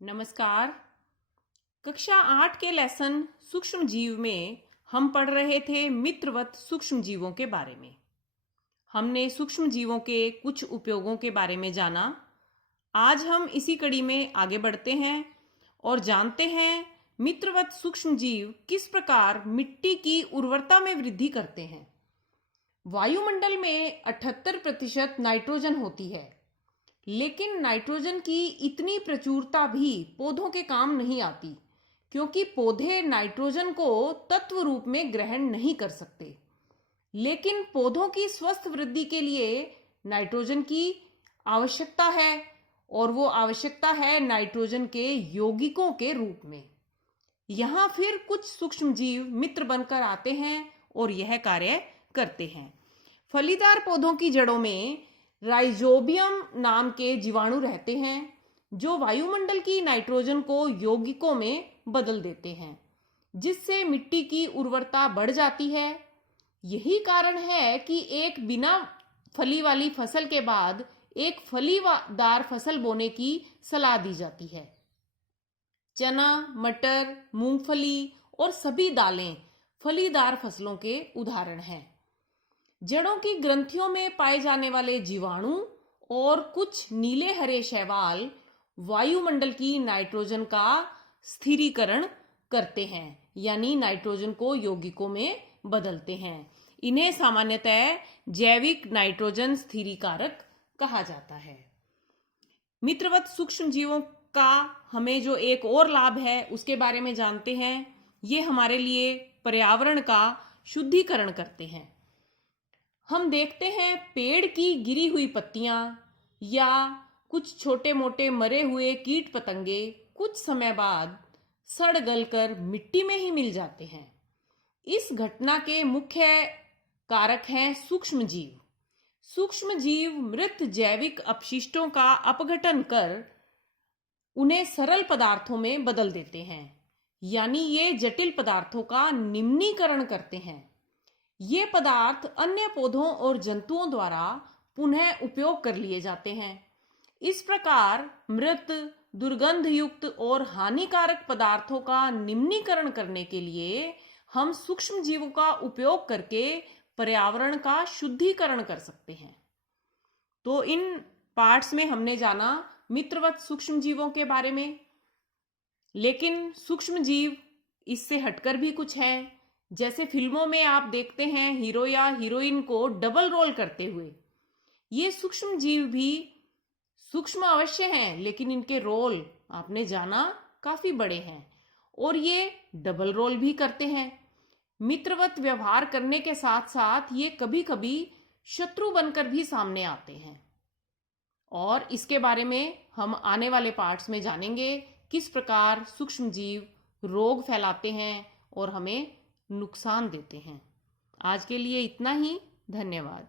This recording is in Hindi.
नमस्कार। कक्षा 8 के लेसन सूक्ष्म जीव में हम पढ़ रहे थे मित्रवत सूक्ष्म जीवों के बारे में। हमने सूक्ष्म जीवों के कुछ उपयोगों के बारे में जाना। आज हम इसी कड़ी में आगे बढ़ते हैं और जानते हैं मित्रवत सूक्ष्म जीव किस प्रकार मिट्टी की उर्वरता में वृद्धि करते हैं। वायुमंडल में 78% नाइट्रोजन होती है, लेकिन नाइट्रोजन की इतनी प्रचुरता भी पौधों के काम नहीं आती, क्योंकि पौधे नाइट्रोजन को तत्व रूप में ग्रहण नहीं कर सकते। लेकिन पौधों की स्वस्थ वृद्धि के लिए नाइट्रोजन की आवश्यकता है, और वो आवश्यकता है नाइट्रोजन के यौगिकों के रूप में। यहाँ फिर कुछ सूक्ष्म जीव मित्र बनकर आते हैं और यह कार्य करते हैं। फलीदार पौधों की जड़ों में राइजोबियम नाम के जीवाणु रहते हैं, जो वायुमंडल की नाइट्रोजन को यौगिकों में बदल देते हैं, जिससे मिट्टी की उर्वरता बढ़ जाती है। यही कारण है कि एक बिना फली वाली फसल के बाद एक फलीदार फसल बोने की सलाह दी जाती है। चना, मटर, मूंगफली और सभी दालें फलीदार फसलों के उदाहरण हैं। जड़ों की ग्रंथियों में पाए जाने वाले जीवाणु और कुछ नीले हरे शैवाल वायुमंडल की नाइट्रोजन का स्थिरीकरण करते हैं, यानी नाइट्रोजन को यौगिकों में बदलते हैं। इन्हें सामान्यतः जैविक नाइट्रोजन स्थिरीकारक कहा जाता है। मित्रवत सूक्ष्म जीवों का हमें जो एक और लाभ है उसके बारे में जानते हैं। ये हमारे लिए पर्यावरण का शुद्धिकरण करते हैं। हम देखते हैं पेड़ की गिरी हुई पत्तियां या कुछ छोटे मोटे मरे हुए कीट पतंगे कुछ समय बाद सड़ गलकर मिट्टी में ही मिल जाते हैं। इस घटना के मुख्य कारक हैं सूक्ष्म जीव। सूक्ष्म जीव मृत जैविक अपशिष्टों का अपघटन कर उन्हें सरल पदार्थों में बदल देते हैं, यानी ये जटिल पदार्थों का निम्नीकरण करते हैं। ये पदार्थ अन्य पौधों और जंतुओं द्वारा पुनः उपयोग कर लिए जाते हैं। इस प्रकार मृत, दुर्गंध युक्त और हानिकारक पदार्थों का निम्नीकरण करने के लिए हम सूक्ष्म जीवों का उपयोग करके पर्यावरण का शुद्धिकरण कर सकते हैं। तो इन पार्ट्स में हमने जाना मित्रवत सूक्ष्म जीवों के बारे में। लेकिन सूक्ष्म जीव इससे हटकर भी कुछ हैं। जैसे फिल्मों में आप देखते हैं हीरो या हीरोइन को डबल रोल करते हुए। ये सूक्ष्म जीव भी सूक्ष्म अवश्य हैं, लेकिन इनके रोल आपने जाना काफी बड़े हैं और ये डबल रोल भी करते हैं। मित्रवत व्यवहार करने के साथ साथ ये कभी कभी शत्रु बनकर भी सामने आते हैं, और इसके बारे में हम आने वाले पार्ट्स में जानेंगे किस प्रकार सूक्ष्म जीव रोग फैलाते हैं और हमें नुकसान देते हैं। आज के लिए इतना ही। धन्यवाद।